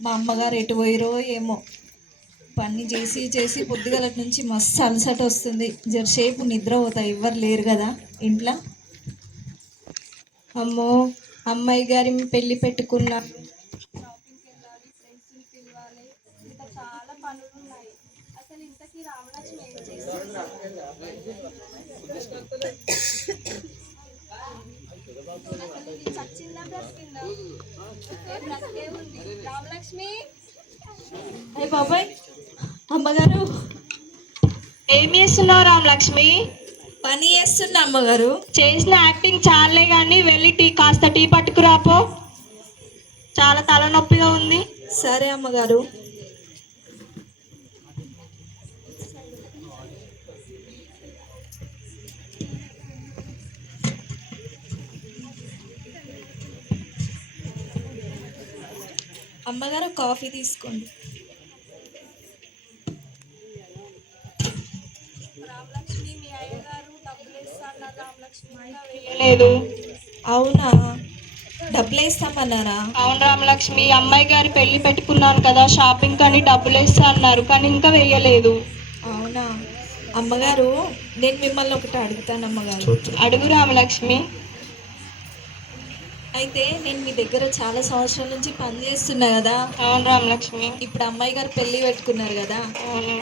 మా అమ్మగారు ఎటు పోయిరో ఏమో. పని చేసి చేసి పొద్దుగలటి నుంచి మస్తు అలసట వస్తుంది. జరసేపు నిద్ర పోతా, ఎవ్వరు లేరు కదా ఇంట్లో. అమ్మో, అమ్మాయి గారి పెళ్ళి పెట్టుకున్నా, షాపింగ్కి వెళ్ళాలి, ఫ్రెండ్స్ని పిలవాలి, ఇంకా చాలా పనులు ఉన్నాయి. అసలు ఇంతకీ రామలక్ష్మి ఏం చేస్తుంది? చచ్చిందా బ్రతికిందా? బ్రతికే ఉంది రామలక్ష్మి. అయ్య బాబాయ్, అమ్మగారు. ఏం చేస్తున్నావు రామలక్ష్మి? పని చేస్తున్నా అమ్మగారు. చేసిన యాక్టింగ్ చాలే కానీ వెళ్ళి కాస్త టీ పట్టుకురాపో, చాలా తలనొప్పిగా ఉంది. సరే అమ్మగారు. అమ్మగారు కాఫీ తీసుకోండి. రామలక్ష్మి, మీ అయ్యగారు డబ్బులు ఇస్తాను రామలక్ష్మి లేదు. అవునా, డబ్బులు వేస్తామన్నారా? అవును రామలక్ష్మి, అమ్మాయి గారి పెళ్లి పెట్టుకున్నాను కదా, షాపింగ్ కానీ డబ్బులు వేస్తా అన్నారు కానీ ఇంకా వేయలేదు. అవునా అమ్మగారు, నేను మిమ్మల్ని ఒకటి అడుగుతాను అమ్మగారు. అడుగు రామలక్ష్మి. అయితే నేను మీ దగ్గర చాలా సంవత్సరాల నుంచి పని చేస్తున్నా కదా. అవును రామలక్ష్మి. ఇప్పుడు అమ్మాయి గారు పెళ్ళి పెట్టుకున్నారు కదా. అవును.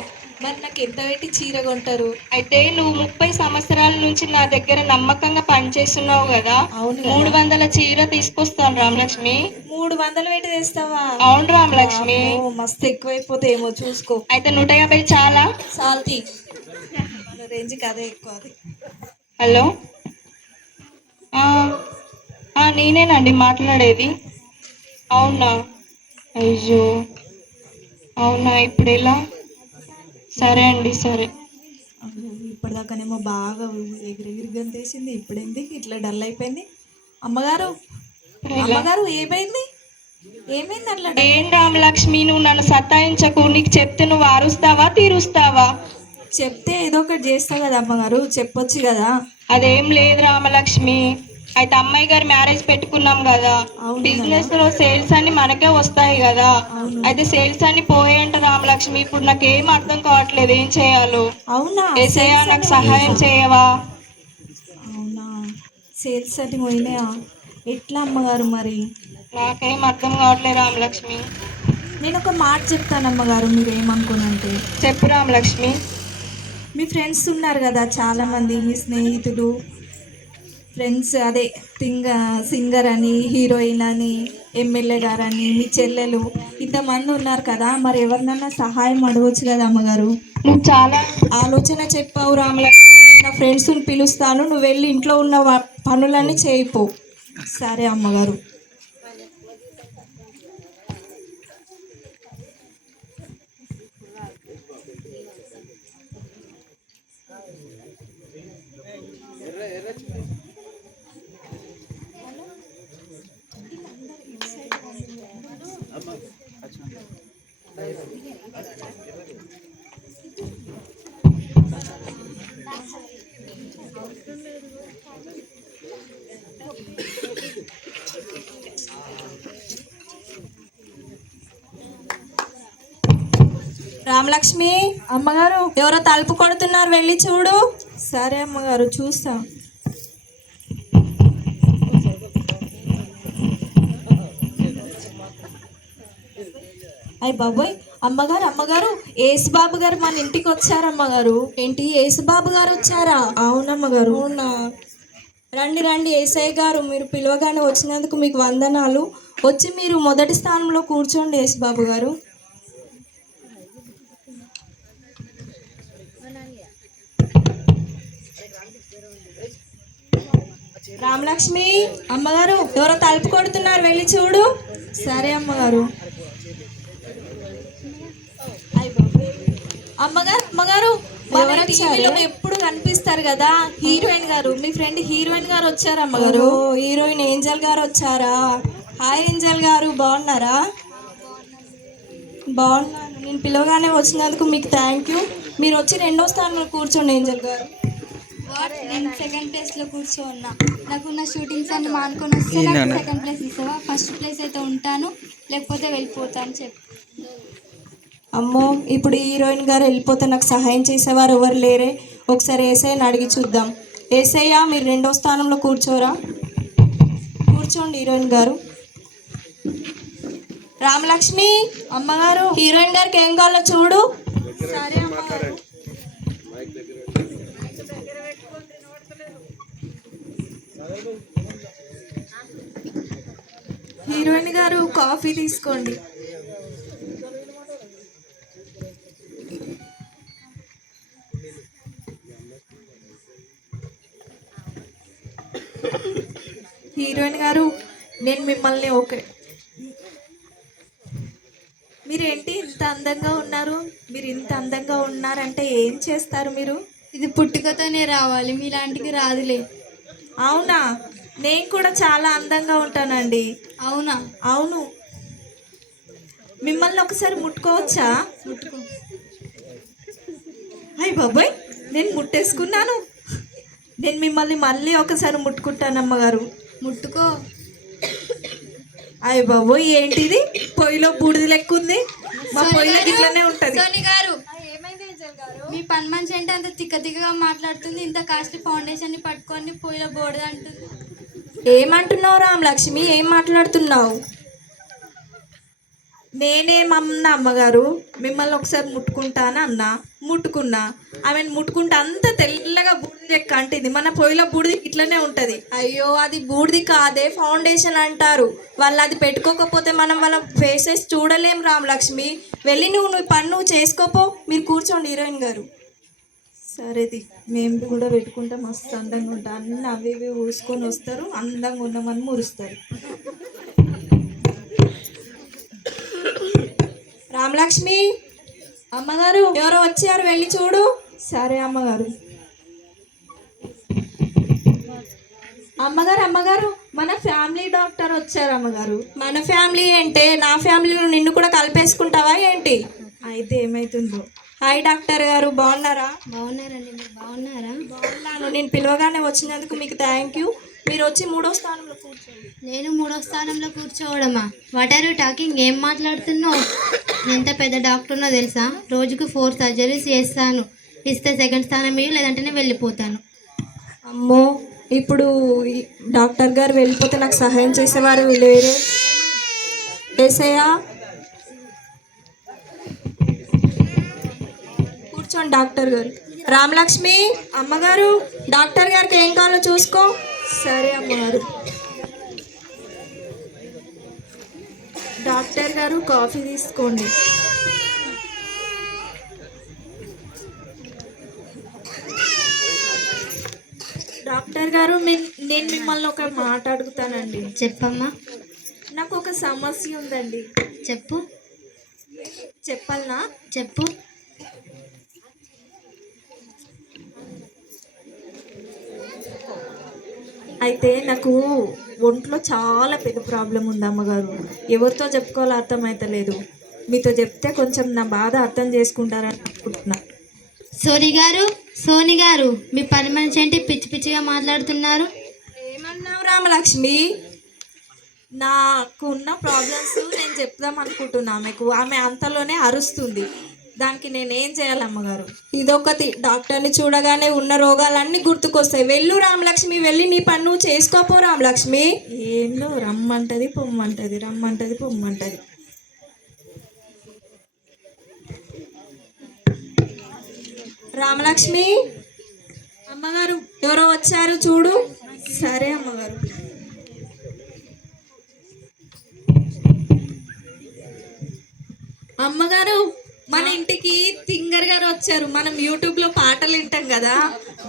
మరి నాకు ఎంత పెట్టి చీర కొంటారు? అయితే నువ్వు 30 సంవత్సరాల నుంచి నా దగ్గర నమ్మకంగా పనిచేస్తున్నావు కదా. అవును, 300 చీర తీసుకొస్తాను రామలక్ష్మి. 300 పెట్టి తెస్తావా? అవును రామలక్ష్మి. మస్తు ఎక్కువైపోతే ఏమో చూసుకో. అయితే 150 చాలా? సాల్తీ, మన రేంజ్కి అదే ఎక్కువ. అది హలో, నేనేనండి మాట్లాడేది. అవునా, అయ్యో అవునా, ఇప్పుడు ఎలా? సరే అండి, సరే. ఇప్పటిదాకానేమో బాగా ఎగిరెగిరి గంతేసింది, ఇప్పుడు ఎందుకు ఇట్లా డల్ అయిపోయింది? అమ్మగారు, అమ్మగారు ఏమైంది? ఏమైంది అట్లా? ఏం రామలక్ష్మి, నువ్వు నన్ను సతాయించకు. నీకు చెప్తే నువ్వు అరుస్తావా తీరుస్తావా? చెప్తే ఏదో ఒకటి చేస్తా కదా అమ్మగారు, చెప్పొచ్చు కదా. అదేం లేదు రామలక్ష్మి. అయితే అమ్మాయి గారు మ్యారేజ్ పెట్టుకున్నాం కదా, బిజినెస్ లో సేల్స్ అన్ని మనకే వస్తాయి కదా. అయితే సేల్స్ అన్ని పోయేంట రామలక్ష్మి. ఇప్పుడు నాకు ఏం అర్థం కావట్లేదు, ఏం చేయాలో. అవునా, ఏసయ్యా నాకు సహాయం చేయవా? అవునా, సేల్స్ అన్ని పోయినాయా? ఎట్లా అమ్మగారు మరి? నాకేం అర్థం కావట్లేదు రామలక్ష్మి. నేను ఒక మాట చెప్తాను అమ్మగారు, మీరు ఏమనుకోనంటే. చెప్పు రామలక్ష్మి. మీ ఫ్రెండ్స్ ఉన్నారు కదా చాలామంది, మీ స్నేహితులు ఫ్రెండ్స్, అదే సింగర్ అని, హీరోయిన్ అని, ఎమ్మెల్యే గారని, మీ చెల్లెలు, ఇంతమంది ఉన్నారు కదా. మరి ఎవరినన్నా సహాయం అడగవచ్చు కదా అమ్మగారు. నువ్వు చాలా ఆలోచన చెప్పావు రామలక్ష్మి. నా ఫ్రెండ్స్ని పిలుస్తాను, నువ్వు వెళ్ళి ఇంట్లో ఉన్న పనులన్నీ చేయిపో. సరే అమ్మగారు. రామలక్ష్మి, అమ్మగారు ఎవరో తలుపు కొడుతున్నారు, వెళ్ళి చూడు. సరే అమ్మగారు, చూస్తా. అయ్య బాబోయ్, అమ్మగారు అమ్మగారు, యేసుబాబు గారు మన ఇంటికి వచ్చారమ్మగారు. ఏంటి, యేసుబాబు గారు వచ్చారా? అవునమ్మగారు. అవునా, రండి రండి. యేసయ్య గారు, మీరు పిలవగానే వచ్చినందుకు మీకు వందనాలు. వచ్చి మీరు మొదటి స్థానంలో కూర్చోండి యేసుబాబు గారు. రామలక్ష్మి, అమ్మగారు ఎవరో తలుపు కొడుతున్నారు, వెళ్ళి చూడు. సరే అమ్మగారు. అమ్మగారు అమ్మగారు, టీవీలో ఎప్పుడు కనిపిస్తారు కదా హీరోయిన్ గారు, మీ ఫ్రెండ్ హీరోయిన్ గారు వచ్చారు అమ్మగారు. హీరోయిన్ ఏంజల్ గారు వచ్చారా? హాయ్ ఏంజల్ గారు, బాగున్నారా? బాగున్నాను. నేను పిలవగానే వచ్చినందుకు మీకు థ్యాంక్ యూ. మీరు వచ్చి రెండో స్థానంలో కూర్చోండి ఏంజల్ గారు. నేను సెకండ్ ప్లేస్ లో కూర్చోన్నా. నాకున్న షూటింగ్స్ అన్ని మానుకొని వస్తే నాకు సెకండ్ ప్లేస్ ఇస్తావా? ఫస్ట్ ప్లేస్ అయితే ఉంటాను, లేకపోతే వెళ్ళిపోతాను చెప్పు. అమ్మో, ఇప్పుడు హీరోయిన్ గారు వెళ్ళిపోతే నాకు సహాయం చేసేవారు ఎవరు లేరే. ఒకసారి ఏసఐని అడిగి చూద్దాం. ఏసయ్య, మీరు 2వ స్థానంలో కూర్చోరా. కూర్చోండి హీరోయిన్ గారు. రామలక్ష్మి అమ్మగారు, హీరోయిన్ గారికి ఏం కావాలో చూడు. సరే అమ్మగారు. హీరోయిన్ గారు, కాఫీ తీసుకోండి. హీరోయిన్ గారు, నేను మిమ్మల్ని మీరేంటి ఇంత అందంగా ఉన్నారు? మీరు ఇంత అందంగా ఉన్నారంటే ఏం చేస్తారు మీరు? ఇది పుట్టుకతోనే రావాలి, మీలాంటికి రాదులే. అవునా? నేను కూడా చాలా అందంగా ఉంటానండి. అవునా? అవును. మిమ్మల్ని ఒకసారి ముట్టుకోవచ్చా? ముట్టుకో. అయ్య బాబాయ్, నేను ముట్టేసుకున్నాను. నేను మిమ్మల్ని మళ్ళీ ఒకసారి ముట్టుకుంటాను అమ్మగారు. ముట్టుకో. అయ్య బాబోయ్, ఏంటిది? పొయ్యిలో బూడిది లెక్క ఉంది. మా పొయ్యిలో ఇట్లనే ఉంటది. సోని గారు, మీ పని మనిషి అంటే అంత తిక్క తిక్కగా మాట్లాడుతుంది. ఇంత కాస్ట్లీ ఫౌండేషన్ ని పట్టుకొని పొయ్యిలో బోర్డు అంటుంది. ఏమంటున్నావు రామలక్ష్మి? ఏం మాట్లాడుతున్నావు? నేనేమన్నా అమ్మగారు? మిమ్మల్ని ఒకసారి ముట్టుకుంటాను అన్నా, ముట్టుకున్నా. ఆమెను ముట్టుకుంటే అంత తెల్లగా బూడిది లెక్క అంటుంది. మన పొయ్యిలో బూడిది ఇట్లనే ఉంటుంది. అయ్యో, అది బూడిది కాదే, ఫౌండేషన్ అంటారు. వాళ్ళు అది పెట్టుకోకపోతే మనం వాళ్ళ ఫేసెస్ చూడలేం రామలక్ష్మి. వెళ్ళి నువ్వు పని నువ్వు చేసుకోపో. మీరు కూర్చోండి హీరోయిన్ గారు. సరేది, మేము కూడా పెట్టుకుంటాం. మస్తు అందంగా ఉంటాం. అన్నీ అవి ఇవి ఊసుకొని వస్తారు, అందంగా ఉన్నామని మురుస్తారు. రామలక్ష్మి అమ్మగారు, ఎవరో వచ్చారు, వెళ్ళి చూడు. సరే అమ్మగారు. అమ్మగారు అమ్మగారు, మన ఫ్యామిలీ డాక్టర్ వచ్చారు అమ్మగారు. మన ఫ్యామిలీ అంటే నా ఫ్యామిలీలో నిన్ను కూడా కలిపేసుకుంటావా ఏంటి? అయితే ఏమైతుందో. హాయ్ డాక్టర్ గారు, బాగున్నారా? బాగున్నారండి, మీరు బాగున్నారా? బాగున్నాను. నేను పిలవగానే వచ్చినందుకు మీకు థ్యాంక్ యూ. మీరు వచ్చి 3వ స్థానంలో కూర్చోండి. నేను 3వ స్థానంలో కూర్చోవడమా? What are you talking? ఏం మాట్లాడుతున్నావు? నేను ఎంత పెద్ద డాక్టర్నో తెలుసా? రోజుకు 4 సర్జరీస్ చేస్తాను. ఇస్తే సెకండ్ స్థానం ఇయ్యి, లేదంటేనే వెళ్ళిపోతాను. అమ్మో, ఇప్పుడు ఈ డాక్టర్ గారు వెళ్ళిపోతే నాకు సహాయం చేసేవారు లేరే. ఏసయ్యా, కూర్చోండి డాక్టర్ గారు. రామలక్ష్మి అమ్మగారు, డాక్టర్ గారికి ఏం కావాలో చూసుకో. సరే అమ్మగారు. డాక్టర్ గారు, కాఫీ తీసుకోండి. డాక్టర్ గారు, నేను మిమ్మల్ని ఒక మాట అడుగుతానండి. చెప్పమ్మా. నాకు ఒక సమస్య ఉందండి. చెప్పు. చెప్పాలనా? చెప్పు. అయితే నాకు ఒంట్లో చాలా పెద్ద ప్రాబ్లం ఉంది అమ్మగారు. ఎవరితో చెప్పుకోవాలో అర్థమవుతలేదు. మీతో చెప్తే కొంచెం నా బాధ అర్థం చేసుకుంటారని అనుకుంటున్నా. సోని గారు, మీ పని మనిషి ఏంటి పిచ్చి పిచ్చిగా మాట్లాడుతున్నారు? ఏమన్నావు రామలక్ష్మి? నాకున్న ప్రాబ్లమ్స్ నేను చెప్దాం అనుకుంటున్నా ఆమెకు. ఆమె అంతలోనే అరుస్తుంది. దానికి నేనేం చేయాలి అమ్మగారు? ఇదొకటి, డాక్టర్ని చూడగానే ఉన్న రోగాలన్నీ గుర్తుకొస్తాయి. వెళ్ళు రామలక్ష్మి, వెళ్ళి నీ పని నువ్వు చేసుకోపో రామలక్ష్మి. ఏందో రమ్మంటది పొమ్మంటది, రమ్మంటది పొమ్మంటది. రామలక్ష్మి అమ్మగారు, ఎవరో వచ్చారు చూడు. సరే అమ్మగారు. అమ్మగారు, మన ఇంటికి తింగర్ గారు వచ్చారు. మనం యూట్యూబ్ లో పాటలు వింటాం కదా,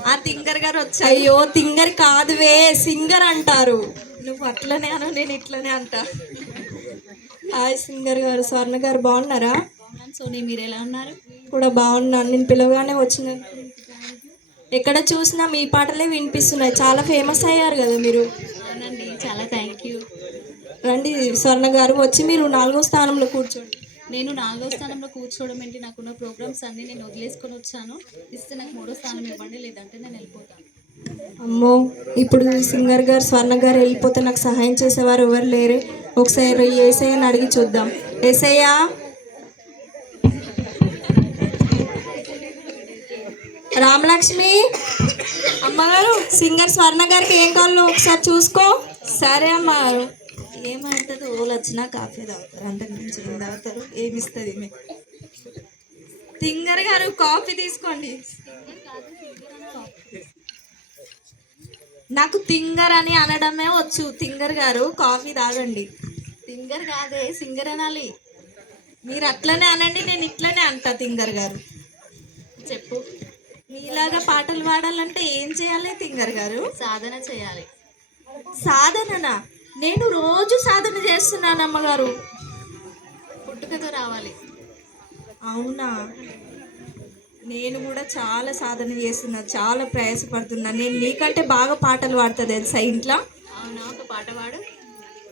ఆ తింగర్ గారు వచ్చారు. అయ్యో, తింగర్ కాదువే, సింగర్ అంటారు. నువ్వు అట్లనే అను, నేను ఇట్లనే అంటా. హాయ్ సింగర్ గారు. స్వర్ణ గారు బాగున్నారా? సోని, మీరు ఎలా ఉన్నారు? కూడా బాగున్నాను. నేను పిలవగానే వచ్చిన. ఎక్కడ చూసినా మీ పాటలే వినిపిస్తున్నాయి. చాలా ఫేమస్ అయ్యారు కదా మీరు. అవునండి, చాలా థ్యాంక్ యూ. రండి స్వర్ణ గారు, వచ్చి మీరు 4వ స్థానంలో కూర్చోండి. నేను 4వ స్థానంలో కూర్చోవడం ఏంటి? నాకున్న ప్రోగ్రామ్స్ అన్నీ నేను వదిలేసుకొని వచ్చాను. ఇస్తే నాకు 3వ స్థానం ఇవ్వండి, లేదంటే నేను వెళ్ళిపోతాను. అమ్మో, ఇప్పుడు సింగర్ గారు స్వర్ణ గారు వెళ్ళిపోతే నాకు సహాయం చేసేవారు ఎవరు లేరు. ఒకసారి ఏసయ్యని అడిగి చూద్దాం. ఏసయ్య, రామలక్ష్మి అమ్మగారు, సింగర్ స్వర్ణ గారికి ఏం కావాలో ఒకసారి చూసుకో. సరే అమ్మగారు. ఏమవుతుంది, ఓళ్ళు వచ్చినా కాఫీ తాగుతారు, అంతకు మించి ఏం తాగుతారు? ఏమి ఇస్తుంది ఈమె? సింగర్ గారు కాఫీ తీసుకోండి. నాకు తింగర్ అని అనడమే వచ్చు. తింగర్ గారు కాఫీ తాగండి. సింగర్ కాదే, సింగర్ అనాలి. మీరు అట్లనే అనండి, నేను ఇట్లనే అంటా. తింగర్ గారు చెప్పు. మీలాగా పాటలు పాడాలంటే ఏం చేయాలి తింగర్ గారు? సాధన చేయాలి. సాధననా? నేను రోజు సాధన చేస్తున్నాను అమ్మగారు. పుట్టుకతో రావాలి. అవునా? నేను కూడా చాలా సాధన చేస్తున్నా, చాలా ప్రయాసపడుతున్నా. నేను నీకంటే బాగా పాటలు పాడుతా తెలుసా ఇంట్లో. అవునా? ఒక పాట పాడు.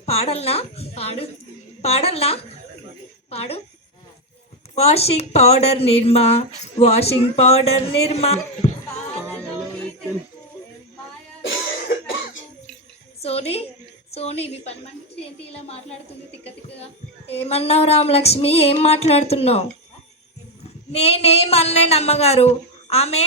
పాడల్నా? పాడు. పాడల్నా? పాడు. వాషింగ్ పౌడర్ నిర్మా, వాషింగ్ పౌడర్ నిర్మా. సోనీ, సోనీ మీ పని మనిషి ఏంటి ఇలా మాట్లాడుతుంది తిక్క తిక్కగా? ఏమన్నావు రామలక్ష్మి? ఏం మాట్లాడుతున్నావు? నేనేం అనలేను అమ్మగారు. ఆమె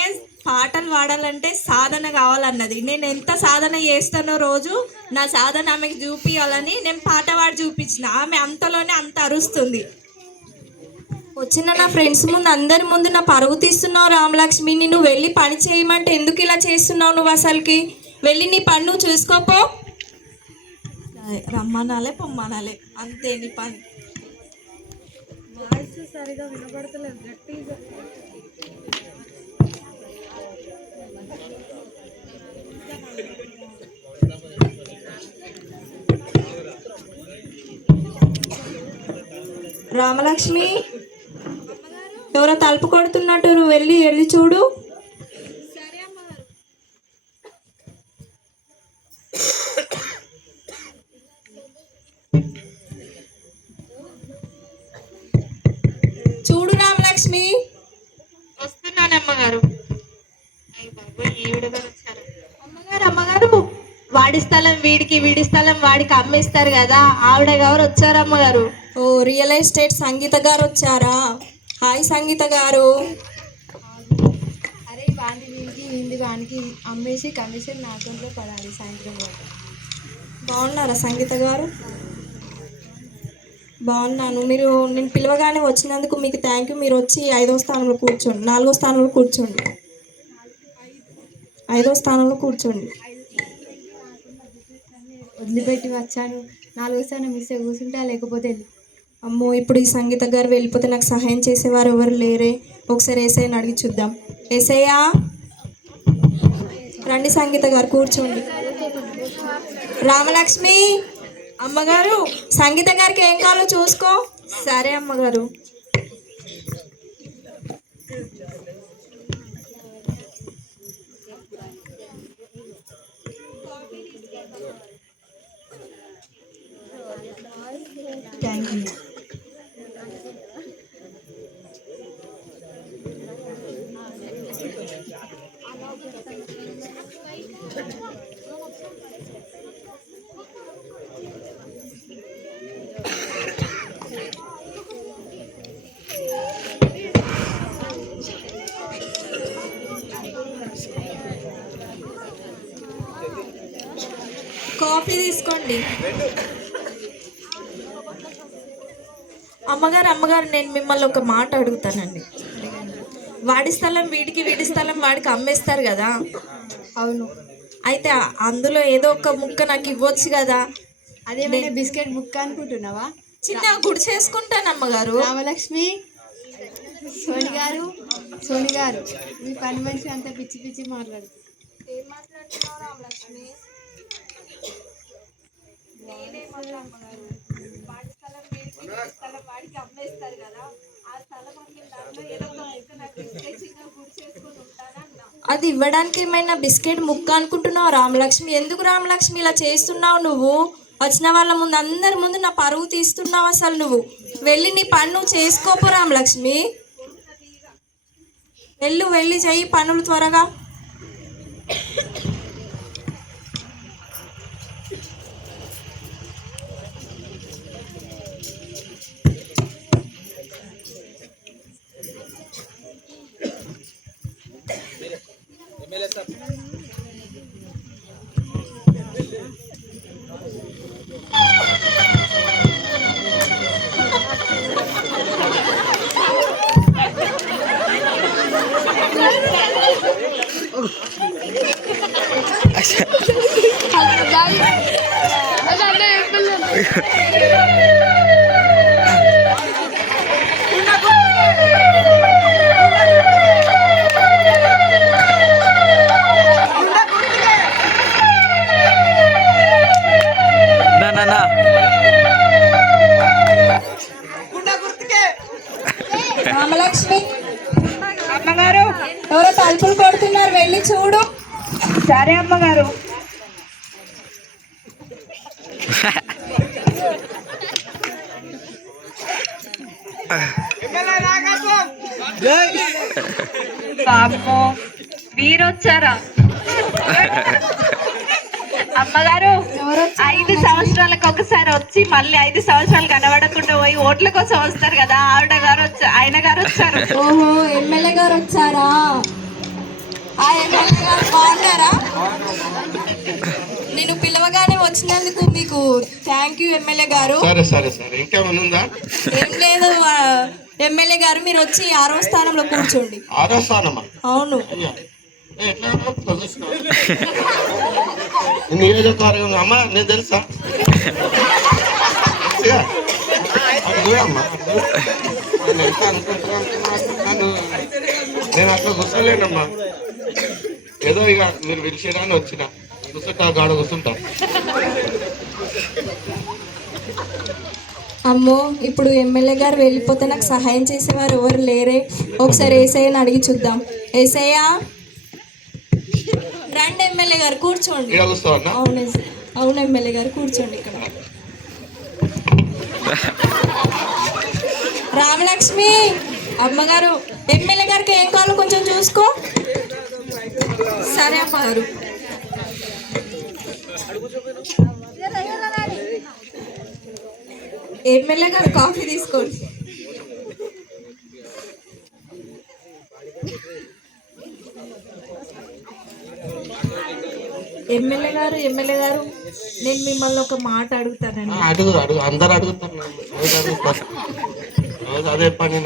పాటలు పాడాలంటే సాధన కావాలన్నది. నేను ఎంత సాధన చేస్తానో రోజు నా సాధన ఆమెకి చూపించాలని నేను పాట పాడి చూపించిన. ఆమె అంతలోనే అంత అరుస్తుంది. వచ్చిన నా ఫ్రెండ్స్ ముందు, అందరి ముందు నా పరుగు తీస్తున్నావు రామలక్ష్మి. నిన్ను వెళ్ళి పని చేయమంటే ఎందుకు ఇలా చేస్తున్నావు నువ్వు? అసలుకి వెళ్ళి నీ పని నువ్వు చూసుకోపో. రమ్మనాలే పొమ్మనాలే, అంతే నీ పని. వాయిస్ సరిగా వినపడతలేదు, గట్టిగా. రామలక్ష్మి, ఎవరో తలుపు కొడుతున్నట్టు, నువ్వు వెళ్ళి చూడు. చూడు రామలక్ష్మి. వస్తున్నాను అమ్మగారు. అమ్మగారు, వాడి స్థలం వీడికి, వీడి స్థలం వాడికి అమ్మేస్తారు కదా, ఆవిడ గారు వచ్చారు అమ్మగారు. ఓ, రియల్ ఎస్టేట్ సంగీత గారు వచ్చారా? హాయ్ సంగీత గారు. అరే వాంది వీనికి, వీంది వానికి అమ్మేసి కమిషన్ నా అకౌంట్లో పడాలి సాయంత్రం వరకు. బాగున్నారా సంగీత గారు? బాగున్నాను. మీరు నేను పిలవగానే వచ్చినందుకు మీకు థ్యాంక్ యూ. మీరు వచ్చి 5వ స్థానంలో కూర్చోండి. 4వ స్థానంలో కూర్చోండి. 5వ స్థానంలో కూర్చోండి. వదిలిపెట్టి వచ్చాను, 4వ స్థానం మిస్ కూర్చుంటా, లేకపోతే అమ్మో, ఇప్పుడు ఈ సంగీత గారు వెళ్ళిపోతే నాకు సహాయం చేసేవారు ఎవరు లేరే. ఒకసారి ఏసయ్యని అడిగి చూద్దాం. ఏసయ్యా, రండి సంగీత గారు కూర్చోండి. రామలక్ష్మి అమ్మగారు, సంగీత గారికి ఏం కావాలో చూసుకో. సరే అమ్మగారు. Thank you. కాఫీ తీసుకోండి. అమ్మగారు, నేను మిమ్మల్ని ఒక మాట అడుగుతానండి. వాడి స్థలం వీడికి, వీడి స్థలం వాడికి అమ్మేస్తారు కదా. అవును. అయితే అందులో ఏదో ఒక ముక్క నాకు ఇవ్వచ్చు కదా. అదేమైనా బిస్కెట్ ముక్క అనుకుంటున్నావా? చిన్న గుడి చేసుకుంటాను అమ్మగారు. రామలక్ష్మి, సోని గారు మీ పని మనిషి అంతా పిచ్చి పిచ్చి మాట్లాడుతుంది. ఏం మాట్లాడుతున్నావు రామలక్ష్మి? వాడి స్థలం వీడికి, వీడి స్థలం వాడికి అమ్మేస్తారు కదా. ఆ స్థలం అమ్మిన దాంట్లో ఏదో ఒక ముక్క నాకు ఇస్తే చిన్న గుడి చేసుకొని ఉంటానన్నా. అది ఇవ్వడానికి ఏమైనా బిస్కెట్ ముక్క అనుకుంటున్నావు రామలక్ష్మి? ఎందుకు రామలక్ష్మి ఇలా చేస్తున్నావు నువ్వు? వచ్చిన వాళ్ళ ముందు, అందరి ముందు నా పరువు తీస్తున్నావు. అసలు నువ్వు వెళ్ళి నీ పని నువ్వు చేసుకోపో రామలక్ష్మి. వెళ్ళి చెయ్యి పనులు త్వరగా. నా నా నా రామలక్ష్మి అమ్మగారు ఎవరో తలుపులు కొడుతున్నారు, వెళ్ళి చూడు. సరే అమ్మగారు. పాపం వీరొచ్చారా? అమ్మగారు 5 సంవత్సరాలకు ఒకసారి వచ్చి మళ్ళీ 5 సంవత్సరాలు కనబడకుండా పోయి ఓట్ల కోసం వస్తారు కదా, ఆయన గారు వచ్చారు. ఓహో, ఎమ్మెల్యే గారు వచ్చారా? ఆ ఎమ్మెల్యే గారు బాగున్నారా? నేను పిలవగానే వచ్చినందుకు మీకు థ్యాంక్ యూ ఎమ్మెల్యే గారు. సరే సరే సరే, ఇంకేమైనా ఉందా? ఏం లేదు ఎమ్మెల్యే గారు, మీరు వచ్చి 6వ స్థానంలో కూర్చోండి. 6వ స్థానమా? అవును. అయ్యా ఎట్లా నియోజకవర్గం అమ్మా, నేను తెలుసా? అటు చూడమ్మా, నేను ఎంత అనుకుంటున్నాను, నేను అట్లా కూర్చోలేనమ్మా. ఏదో ఇక మీరు పిలిచేదాన్ని వచ్చిన కూర్చుంటా, గాడ కూర్చుంటా. అమ్మో, ఇప్పుడు ఎమ్మెల్యే గారు వెళ్ళిపోతే నాకు సహాయం చేసేవారు ఎవరు లేరే. ఒకసారి ఏసయ్యని అడిగి చూద్దాం. ఏసయ్య, రండి ఎమ్మెల్యే గారు, కూర్చోండి. ఇక్కడ కూర్చోవన్నా? అవును అవును ఎమ్మెల్యే గారు, కూర్చోండి ఇక్కడ. రామలక్ష్మి అమ్మగారు, ఎమ్మెల్యే గారికి ఏం కావాలో కొంచెం చూసుకో. సరే అమ్మగారు. ఎమ్మెల్యే గారు కాఫీ తీసుకోండి. ఎమ్మెల్యే గారు నేను మిమ్మల్ని ఒక మాట అడుగుతానండి. అడుగు అడుగు, అందరు అడుగుతారు, రోజు అదే పని.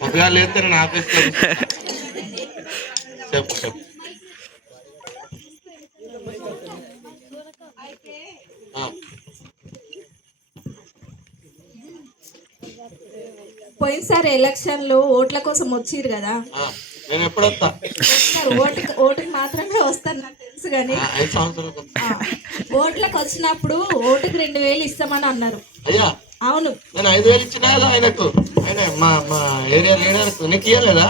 కొద్దిగా లేస్తే నేను ఆపేస్తాను. చెప్పు చెప్పు. పోయినసారి ఎలక్షన్ లో ఓట్ల కోసం వచ్చిర్రు కదా, నేను ఎప్పుడు వస్తా? ఓటుకి మాత్రమే వస్తాను నాకు తెలుసు కానీ 5 సంవత్సరాలు. ఓట్లకు వచ్చినప్పుడు ఓటుకు 2000 ఇస్తామని అన్నారు. అయ్యా అవును, నేను 5000 ఇచ్చినా కదా ఆయనకు, ఆయన మా ఏరియా లీడర్కు. నీకు ఇయ్యలేదా?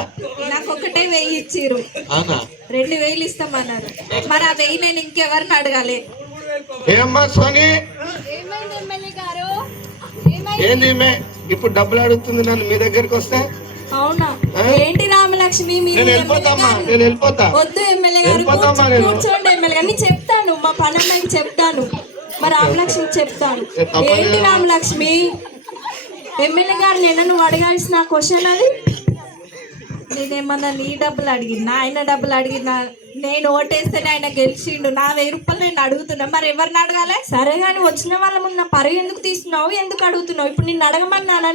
నాకు ఒకటే 1000 ఇచ్చిర్రు. అవునా? 2000 ఇస్తామన్నారు. మరి ఆ 1000 నేను ఇంకెవరిని అడగాలి? ఏమ్మా సోని, ఎమ్మెల్యే గారు, ఏంది ఈమె ఇప్పుడు డబ్బులు అడుగుతుంది నన్ను మీ దగ్గరికి వస్తే? అవునా? ఏంటి రామలక్ష్మి, మీరు నేను వెళ్ళిపోతామ్మా, నేను వెళ్ళిపోతా. వద్దు ఎమ్మెల్యే గారు, కూర్చోండి ఎమ్మెల్యే గారు, నేను చెప్తాను, మా పనమ్మకి చెప్తాను, మా రామలక్ష్మికి చెప్తాను. ఏంటి రామలక్ష్మి, ఎమ్మెల్యే గారు నిన్న నువ్వు అడగాల్సిన క్వశ్చన్ అది. నేనేమన్నా నీ డబ్బులు అడిగినా, ఆయన డబ్బులు అడిగినా? నేను ఓటేస్తేనే ఆయన గెలిచిండు, నా 1000 రూపాయలు నేను అడుగుతున్నా, మరి ఎవరిని అడగాలి? సరే కానీ వచ్చిన వాళ్ళ ముందు నా పరువు ఎందుకు తీస్తున్నావు, ఎందుకు అడుగుతున్నావు? ఇప్పుడు నిన్ను అడగమన్నానా?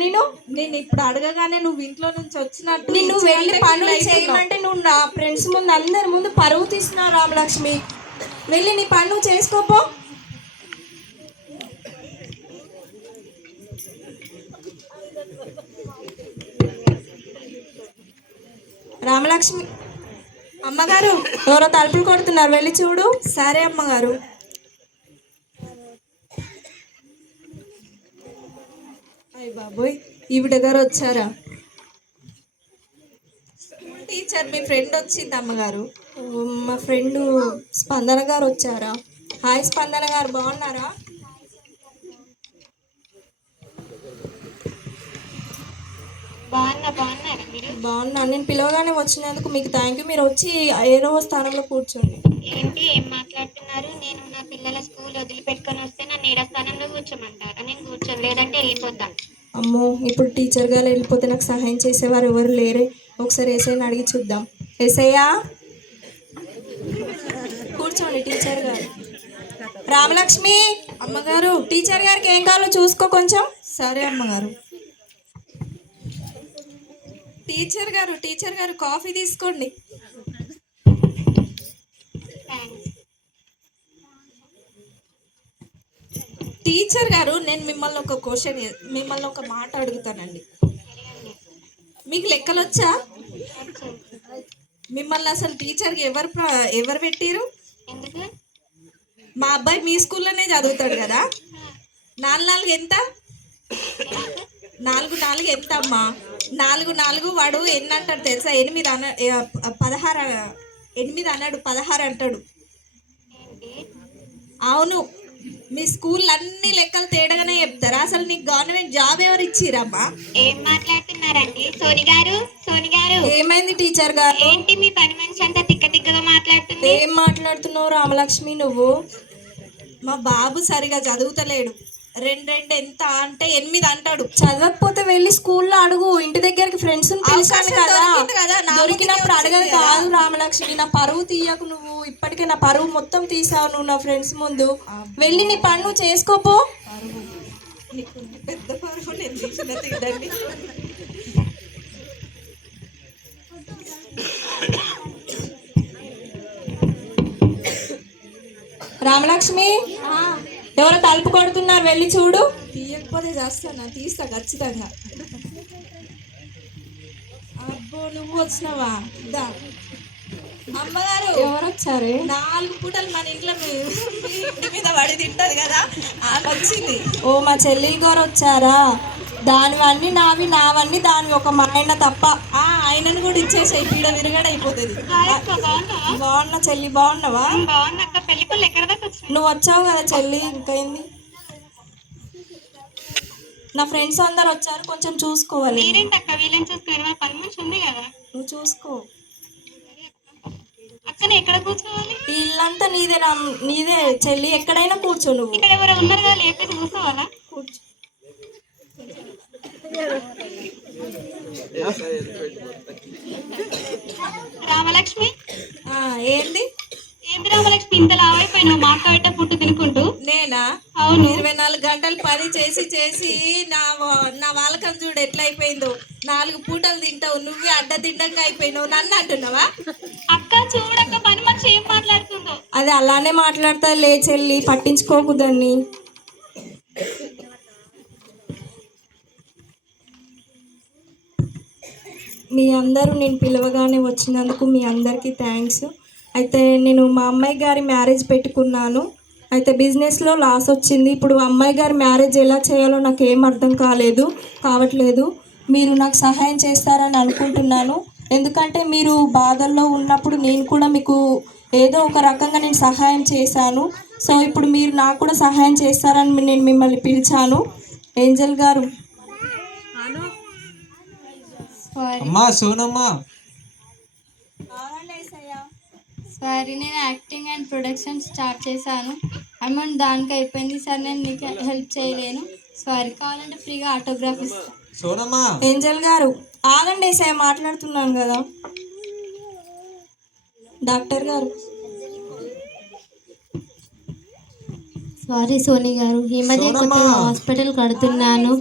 నేను ఇప్పుడు అడగగానే నువ్వు ఇంట్లో నుంచి వచ్చినట్టు నిన్ను వెళ్ళి పనులు చేయమంటే నువ్వు నా ఫ్రెండ్స్ ముందు అందరి ముందు పరువు తీస్తున్నావు. రామలక్ష్మి, వెళ్ళి నీ పని నువ్వు చేసుకోపో. రామలక్ష్మి అమ్మగారు, ఎవరో తలుపులు కొడుతున్నారు, వెళ్ళి చూడు. సరే అమ్మగారు. అయ్య బాబోయ్, ఈవిడ గారు వచ్చారా? టీచర్, మీ ఫ్రెండ్ వచ్చింది అమ్మగారు. మా ఫ్రెండ్ స్పందన గారు వచ్చారా? హాయ్ స్పందన గారు, బాగున్నారా? బాగున్నా. నేను పిలవగానే వచ్చినందుకు మీకు థ్యాంక్ యూ. మీరు వచ్చి 7వ స్థానంలో కూర్చోండి. ఏంటి ఏం మాట్లాడుతున్నారు? నేను నా పిల్లల స్కూల్ వదిలిపెట్టుకొని వస్తే నన్ను 7వ స్థానంలో కూర్చోమంటారా? నేను కూర్చోను, లేదంటే వెళ్ళిపోతాను. అమ్మో, ఇప్పుడు టీచర్ గారు వెళ్ళిపోతే నాకు సహాయం చేసేవారు ఎవరు లేరే. ఒకసారి ఏసైని అడిగి చూద్దాం. ఏసయ్యా, కూర్చోండి టీచర్ గారు. రామలక్ష్మి అమ్మగారు, టీచర్ గారికి ఏం కావాలో చూసుకో కొంచెం. సరే అమ్మగారు. టీచర్ గారు కాఫీ తీసుకోండి. టీచర్ టీచర్ గారు నేను మిమ్మల్ని ఒక మాట అడుగుతానండి. మీకు లెక్కలు వచ్చా? మిమ్మల్ని అసలు టీచర్కి ఎవరు పెట్టిరు? ఎందుకు? మా అబ్బాయి మీ స్కూల్లోనే చదువుతాడు కదా. 4 ఎంత? 4 ఎంత అమ్మా? 4 వాడు ఎన్ని అంటాడు తెలుసా? 8 అన్నాడు, 16 అంటాడు. అవును, మీ స్కూల్ అన్ని లెక్కలు తేడాగానే చెప్తారా? అసలు నీకు గవర్నమెంట్ జాబ్ ఎవరు ఇచ్చిరమ్మా? ఏం మాట్లాడుతున్నారండి? సోని గారు, సోని గారు, ఏమైంది టీచర్ గారు? ఏంటి మీ పని మనిషి అంతా తిక్క తిక్కగా మాట్లాడుతుంది? ఏం మాట్లాడుతున్నావు రామలక్ష్మి నువ్వు? మా బాబు సరిగా చదువుతలేడు. 2 ఎంత అంటే 8 అంటాడు. చదవకపోతే వెళ్ళి స్కూల్లో అడుగు. ఇంటి దగ్గరికి ఫ్రెండ్స్ పిలిచాను అవకాశం కదా, దొరికింది కదా, నా దొరికినప్పుడు ముందుకే అడగదు వచ్చింది కదా. కాదు రామలక్ష్మి. నా పరువు తీయకు నువ్వు. ఇప్పటికే నా పరువు మొత్తం తీసావు నువ్వు నా ఫ్రెండ్స్ ముందు. వెళ్ళి నీ పని నువ్వు చేసుకోపో. నీకు పెద్ద పరువు నేను తీసిన తీదండి. రామలక్ష్మి, ఎవరో తలుపు కొడుతున్నారు, వెళ్ళి చూడు. తీయకపోతే తీస్తా ఖచ్చితంగా. అబ్బో నువ్వు వచ్చినావా? దా అమ్మగారు, ఎవరు వచ్చారు? 4 పూటలు మన ఇంట్లో మీ ఇంటి మీద పడి తింటది కదా, ఆమె వచ్చింది. ఓ మా చెల్లెలు గారు వచ్చారా? దానివన్నీ నావి, నావన్నీ దాని. ఒక మా ఆయన తప్ప. ఆయనను కూడా ఇచ్చేసాయి, పీడ విరగడైపోతుంది. హాయ్ అక్క, బాగున్నావా? బాగున్నా చెల్లి, బాగున్నావా? బాగున్నాక. పెళ్లి పళ్ళు ఎక్కడ దాకా వచ్చినాయి? నువ్వు వచ్చావు కదా చెల్లి, ఇంకైంది. నా ఫ్రెండ్స్ అందరు వచ్చారు, కొంచెం చూసుకోవాలి. మీరేంటక్క వీళ్ళని చూసుకుని? మా పని మనిషి ఉంది కదా. నువ్వు చూసుకో. అక్కనే ఎక్కడ కూర్చోవాలి? ఈ ఇల్లంతా నీదే నీదే చెల్లి, ఎక్కడైనా కూర్చో నువ్వు. ఇక్కడ ఎవరు ఉన్నారు కదా, లేకపోతే కూర్చోవాలా? కూర్చో. రామలక్ష్మి, ఏంది ఏంది రామలక్ష్మి ఇంత లావైపోయినావు మాట్లాడట పుట్టు తినుకుంటూ? నేనా? అవును. 24 గంటలు పని చేసి నా వాళ్ళకం చూడు ఎట్లయిపోయిందో. 4 పూటలు తింటావు, నువ్వే అడ్డ తిండంగా అయిపోయినావు. నన్ను అంటున్నావా? అక్క చూడక్క, పని మనిషి ఏం మాట్లాడుతుందో. అది అలానే మాట్లాడతా లే చెల్లి, పట్టించుకోకు దాన్ని. మీ అందరూ నేను పిలవగానే వచ్చినందుకు మీ అందరికీ థ్యాంక్స్. అయితే నేను మా అమ్మాయి గారి మ్యారేజ్ పెట్టుకున్నాను. అయితే బిజినెస్లో లాస్ వచ్చింది. ఇప్పుడు అమ్మాయి గారి మ్యారేజ్ ఎలా చేయాలో నాకు ఏం అర్థం కావట్లేదు. మీరు నాకు సహాయం చేస్తారని అనుకుంటున్నాను. ఎందుకంటే మీరు బాధల్లో ఉన్నప్పుడు నేను కూడా మీకు ఏదో ఒక రకంగా నేను సహాయం చేశాను. సో ఇప్పుడు మీరు నాకు కూడా సహాయం చేస్తారని నేను మిమ్మల్ని పిలిచాను. ఏంజల్ గారు. అమ్మా సోనమ్మా. సారీ, నేను యాక్టింగ్ అండ్ ప్రొడక్షన్ స్టార్ట్ చేశాను. అమౌంట్ దానికి అయిపోయింది సార్, నేను నీకు హెల్ప్ చేయలేను. సారీ, కావాలంటే ఫ్రీగా ఆటోగ్రాఫ్ ఇస్తాను. సోనమ్మా. ఏంజల్ గారు ఆగండి సార్, మాట్లాడుతున్నాను కదా. డాక్టర్ గారు. సారీ సోని గారు, ఈ మధ్య కొత్తగా హాస్పిటల్ కడుతున్నాను.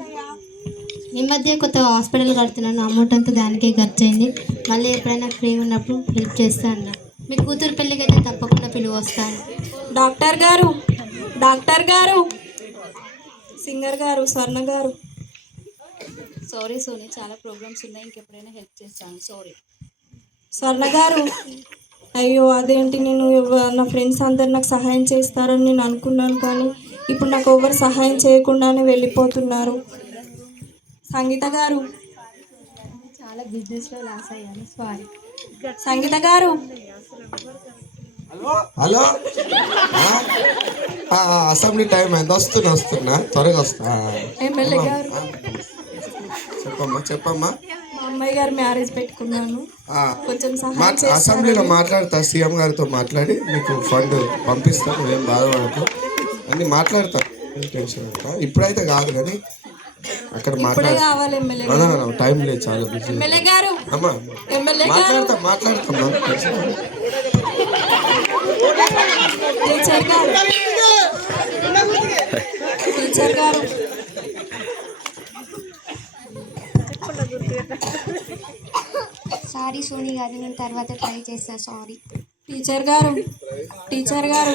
అమౌంట్ అంతా దానికే ఖర్చు అయింది. మళ్ళీ ఎప్పుడైనా ఫ్రీ ఉన్నప్పుడు హెల్ప్ చేస్తాను. మీ కూతురు పెళ్ళికి అయితే తప్పకుండా పిలువ వస్తాను. డాక్టర్ గారు, సింగర్ గారు, స్వర్ణ గారు. సారీ సోని, చాలా ప్రోగ్రామ్స్ ఉన్నాయి, ఇంకెప్పుడైనా హెల్ప్ చేస్తాను. సారీ. స్వర్ణ గారు, అయ్యో అదేంటి, నేను నా ఫ్రెండ్స్ అందరు నాకు సహాయం చేస్తారని నేను అనుకున్నాను, కానీ ఇప్పుడు నాకు ఎవరు సహాయం చేయకుండానే వెళ్ళిపోతున్నారు. సంగీత గారు. చాలా బిజినెస్లో లాస్ అయ్యాను, సారీ. సంగీత గారు. హలో. అసెంబ్లీ టైం అయింది, వస్తున్నా త్వరగా వస్తా. ఎమ్మెల్యే గారు. చెప్పమ్మా. మా అమ్మాయి గారు మ్యారేజ్ పెట్టుకున్నాను, కొంచెం సహాయం అసెంబ్లీలో మాట్లాడతా, సీఎం గారితో మాట్లాడి మీకు ఫండ్ పంపిస్తాను, నువ్వేం బాధపడకు. అన్ని మాట్లాడతా, టెన్షన్ అంతా ఇప్పుడైతే కాదు, కానీ అక్కడ కావాలి. ఎమ్మెల్యే టైం లేదు, చాలా బిజీ. ఎమ్మెల్యే గారు. అమ్మా ఎమ్మెల్యే గారు. మాట్లాడతామ్మా. టీచర్ గారు. సారీ సోని గారు, నేను తర్వాత ట్రై చేస్తాను. సారీ. టీచర్ గారు,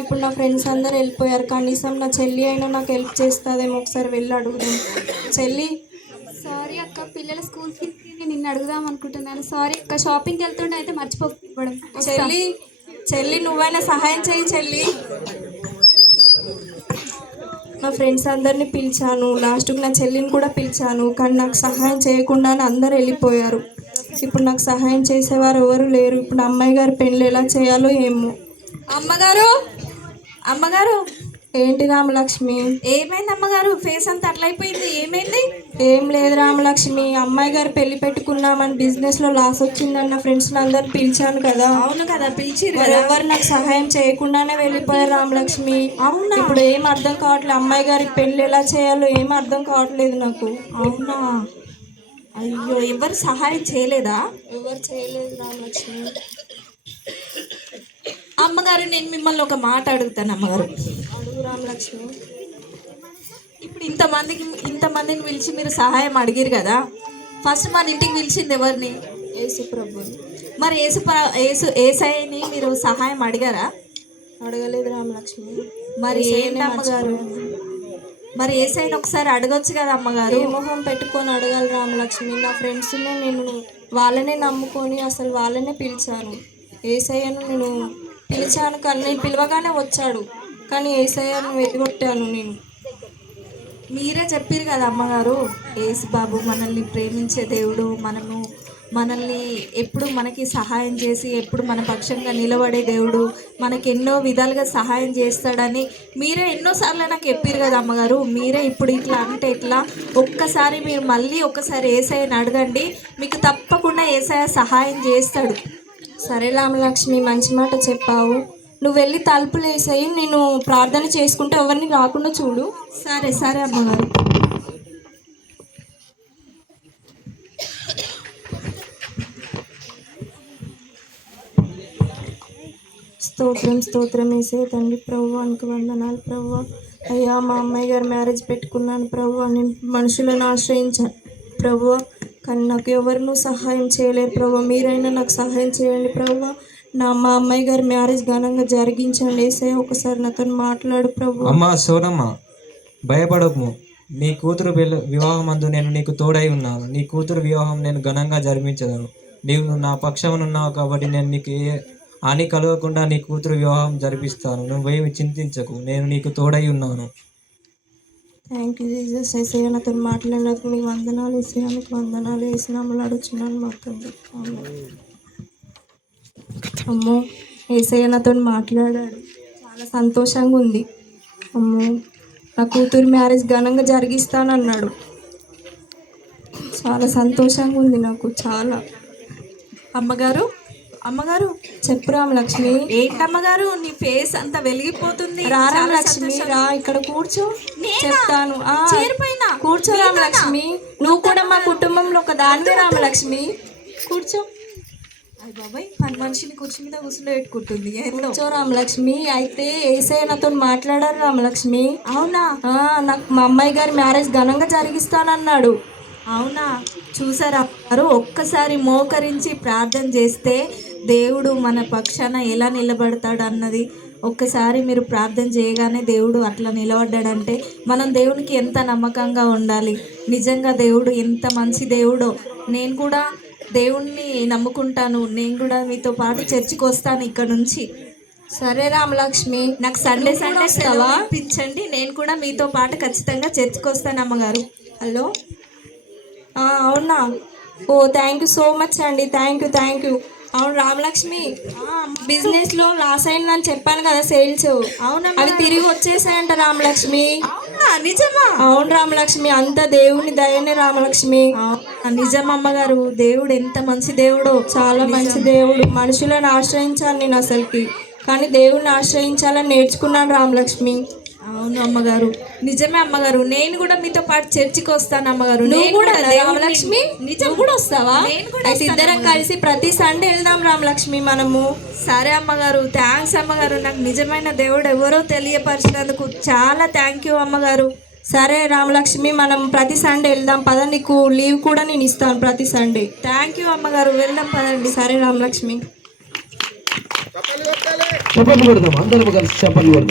ఇప్పుడు ఇప్పుడు నా ఫ్రెండ్స్ అందరు వెళ్ళిపోయారు. కనీసం నా చెల్లి అయినా నాకు హెల్ప్ చేస్తుందేమో, ఒకసారి వెళ్ళి అడుగుదాం. చెల్లి. సారీ అక్క, పిల్లల స్కూల్ ఫీజుకి నేను నిన్ను అడుగుదాం అనుకుంటున్నాను. సారీ అక్క, షాపింగ్కి వెళ్తుండే అయితే మర్చిపోవడం. చెల్లి చెల్లి నువ్వైనా సహాయం చేయి చెల్లి. నా ఫ్రెండ్స్ అందరినీ పిలిచాను, లాస్ట్కి నా చెల్లిని కూడా పిలిచాను, కానీ నాకు సహాయం చేయకుండానే అందరు వెళ్ళిపోయారు. ఇప్పుడు నాకు సహాయం చేసేవారు ఎవరు లేరు. ఇప్పుడు అమ్మాయి గారి పెళ్ళి ఎలా చేయాలో ఏమో. అమ్మగారు అమ్మగారు ఏంటి రామలక్ష్మి? ఏమైంది అమ్మగారు? ఫేస్ అంతా అట్లా అయిపోయింది, ఏమైంది? ఏం లేదు రామలక్ష్మి, అమ్మాయి గారు పెళ్లి పెట్టుకున్నామని బిజినెస్లో లాస్ వచ్చిందని నా ఫ్రెండ్స్ని అందరు పిలిచాను కదా. అవును కదా, పిలిచిరు మరి కదా. ఎవరు నాకు సహాయం చేయకుండానే వెళ్ళిపోయారు రామలక్ష్మి. అవునా? ఇప్పుడు ఏం అర్థం కావట్లేదు, అమ్మాయి గారి పెళ్లి ఎలా చేయాలో ఏం అర్థం కావట్లేదు నాకు. అవునా? అయ్యో, ఎవరు సహాయం చేయలేదా? ఎవరు చేయలేదు రామలక్ష్మి. అమ్మగారు నేను మిమ్మల్ని ఒక మాట అడుగుతాను అమ్మగారు. అడుగు రామలక్ష్మి. ఇప్పుడు ఇంతమందిని పిలిచి మీరు సహాయం అడిగిరు కదా, ఫస్ట్ మన ఇంటికి పిలిచింది ఎవరిని? యేసు ప్రభుని. మరి ఏసైని మీరు సహాయం అడిగారా? అడగలేదు రామలక్ష్మి. మరి యేసయ్యనే ఏంటి అమ్మగారు? మరి ఏసైని ఒకసారి అడగొచ్చు కదా అమ్మగారు. ఏ మొహం పెట్టుకొని అడగాలి రామలక్ష్మి? నా ఫ్రెండ్స్నే నేను వాళ్ళనే నమ్ముకొని అసలు వాళ్ళనే పిలిచాను. యేసయ్యను నేను పిలిచాను, కానీ నేను పిలవగానే వచ్చాడు, కానీ యేసయ్యను ఎదుగొట్టాను నేను. మీరే చెప్పారు కదా అమ్మగారు, యేసు బాబు మనల్ని ప్రేమించే దేవుడు, మనల్ని ఎప్పుడు మనకి సహాయం చేసి ఎప్పుడు మన పక్షంగా నిలబడే దేవుడు, మనకి ఎన్నో విధాలుగా సహాయం చేస్తాడని మీరే ఎన్నోసార్లు నాకు చెప్పారు కదా అమ్మగారు. మీరే ఇప్పుడు ఇట్లా అంటే ఇట్లా ఒక్కసారి మీరు మళ్ళీ ఒక్కసారి యేసయ్యని అడగండి, మీకు తప్పకుండా యేసయ్య సహాయం చేస్తాడు. సరే రామలక్ష్మి, మంచి మాట చెప్పావు. నువ్వు వెళ్ళి తలుపులు వేసాయి, నేను ప్రార్థన చేసుకుంటే ఎవరిని రాకుండా చూడు. సరే సరే అమ్మగారు. స్తోత్రం స్తోత్రం వేసే తండ్రి ప్రభువానికి వందనాలు ప్రభువా. అయ్యా మా అమ్మాయి గారు మ్యారేజ్ పెట్టుకున్నాను ప్రభువా, నేను మనుషులను ఆశ్రయించాను ప్రభువా, కానీ నాకు ఎవరినూ సహాయం చేయలేరు ప్రభువా. మీరైనా నాకు సహాయం చేయండి ప్రభువా. మా అమ్మాయి గారి మ్యారేజ్ ఘనంగా జరిగించండి ఏసయ్య. ఒకసారి నాతో మాట్లాడు ప్రభు. అమ్మా సోనమ్మ, భయపడము. నీ కూతురు వివాహం అందు నేను నీకు తోడై ఉన్నాను. నీ కూతురు వివాహం నేను ఘనంగా జరిపించదను. నీవు నా పక్షమునున్నావు కాబట్టి నేను నీకు ఏ హాని కలగకుండా నీ కూతురు వివాహం జరిపిస్తాను. నువ్వేమి చింతించకు, నేను నీకు తోడై ఉన్నాను. Thank you Jesus. ఏసయ్య నాతో మాట్లాడినందుకు మీకు వందనాలు ఏసయ్య, మీకు వందనాలు వేసినామలు అడుగుతున్నాను మాట్లాడి. అమ్మో, ఏసయ్య నాతో మాట్లాడాడు, చాలా సంతోషంగా ఉంది. అమ్మో, నా కూతురు మ్యారేజ్ ఘనంగా జరిగిస్తానన్నాడు, చాలా సంతోషంగా ఉంది నాకు చాలా. అమ్మగారు అమ్మగారు చెప్పు రామలక్ష్మి. ఏంటమ్మగారు నీ ఫేస్ అంతా వెలిగిపోతుంది? రా రామలక్ష్మి, రా ఇక్కడ కూర్చో, చెప్తాను. చేరిపోయినా కూర్చో రామలక్ష్మి, నువ్వు కూడా మా కుటుంబంలో ఒక దానివే రామలక్ష్మి. కూర్చో. అయ్య బాబాయ్, పని మనిషిని కుర్చీ మీద కూర్చుండే పెట్టుకుంటుంది. కూర్చో రామలక్ష్మి. అయితే ఏసయ్య నాతో మాట్లాడారు రామలక్ష్మి. అవునా? నాకు మా అమ్మాయి గారి మ్యారేజ్ ఘనంగా జరిగిస్తానన్నాడు. అవునా? చూసారా అమ్మగారు, ఒక్కసారి మోకరించి ప్రార్థన చేస్తే దేవుడు మన పక్షాన ఎలా నిలబడతాడు అన్నది ఒక్కసారి మీరు ప్రార్థన చేయగానే దేవుడు అట్లా నిలబడ్డాడంటే మనం దేవునికి ఎంత నమ్మకంగా ఉండాలి. నిజంగా దేవుడు ఎంత మంచి దేవుడో. నేను కూడా దేవుణ్ణి నమ్ముకుంటాను, నేను కూడా మీతో పాటు చర్చికి వస్తాను ఇక్కడ నుంచి. సరే రామలక్ష్మి, నాకు సండే వస్తావా? పంపించండి, నేను కూడా మీతో పాటు ఖచ్చితంగా చర్చికి వస్తాను అమ్మగారు. హలో, అవునా? ఓ థ్యాంక్ యూ సో మచ్ అండి, థ్యాంక్ యూ. అవును రామలక్ష్మి, బిజినెస్లో లాస్ అయిందని చెప్పాను కదా, సేల్స్ అవి తిరిగి వచ్చేసాయంట రామలక్ష్మి. నిజమా? అవును రామలక్ష్మి, అంత దేవుని దయనే రామలక్ష్మి. నిజం అమ్మగారు, దేవుడు ఎంత మంచి దేవుడో, చాలా మంచి దేవుడు. మనుషులను ఆశ్రయించాను నేను అసలుకి, కానీ దేవుణ్ణి ఆశ్రయించాలని నేర్చుకున్నాను రామలక్ష్మి. అవును అమ్మగారు, నిజమే అమ్మగారు. నేను కూడా మీతో పాటు చర్చికి వస్తాను అమ్మగారు. నువ్వు కూడా రామలక్ష్మి? నిజం కూడా వస్తావా? అయితే ఇద్దరం కలిసి ప్రతి సండే వెళ్దాం రామలక్ష్మి మనము. సరే అమ్మగారు, థ్యాంక్స్ అమ్మగారు. నాకు నిజమైన దేవుడు ఎవరో తెలియపరిచినందుకు చాలా థ్యాంక్ యూ అమ్మగారు. సరే రామలక్ష్మి, మనం ప్రతి సండే వెళ్దాం పద, నీకు లీవ్ కూడా నేను ఇస్తాను ప్రతి సండే. థ్యాంక్ యూ అమ్మగారు, వెళ్దాం పదండి. సరే రామలక్ష్మి. చెప్పలు కొడదాం, అందరం కలిసి చెప్పలు కొడదాం.